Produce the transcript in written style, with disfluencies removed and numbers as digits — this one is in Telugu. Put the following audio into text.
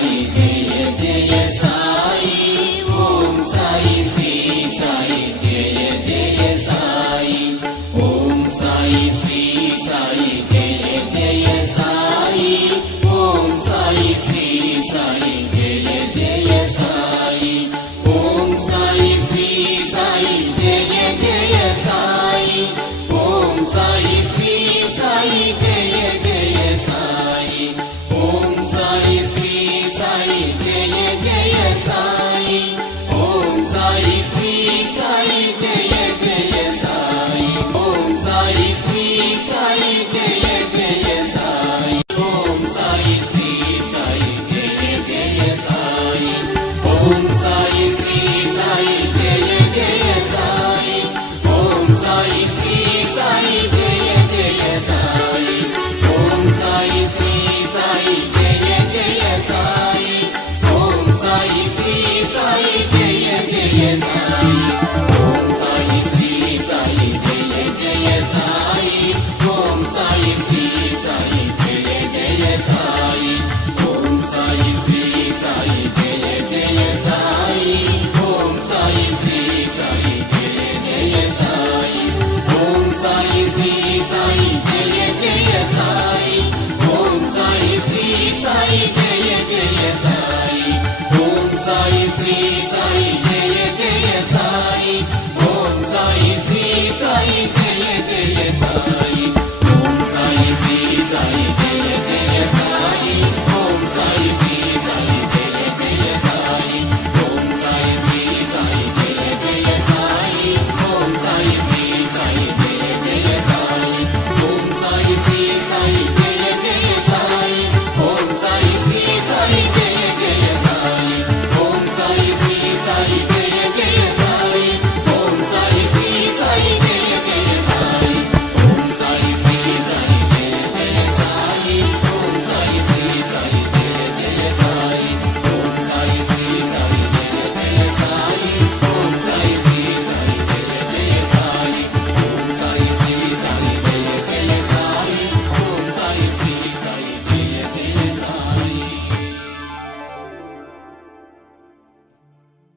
సాయి జయ జయ సాయి ఓం సాయి శ్రీ సాయి జయ జయ సాయి ఓం సాయి శ్రీ సాయి జయ జయ సాయి ఓం సాయి శ్రీ సాయి జయ జయ సాయి ఓం సాయి శ్రీ సాయి జయ జయ సాయి ఓం సాయి శ్రీ సాయి జయ జయ సాయి ఓం సాయి శ్రీ సాయి జయ జయ సాయి ఓం సాయి శ్రీ సాయి జయ జయ సాయి ఓం సాయి శ్రీ సాయి జయ జయ సాయి ఓం సాయి శ్రీ సాయి జయ జయ సాయి ఓం సాయి శ్రీ సాయి జయ జయ సాయి ఓం సాయి శ్రీ సాయి జయ జయ సాయి ఓం సాయి శ్రీ సాయి జయ జయ సాయి ఓం సాయి శ్రీ సాయి జయ జయ సాయి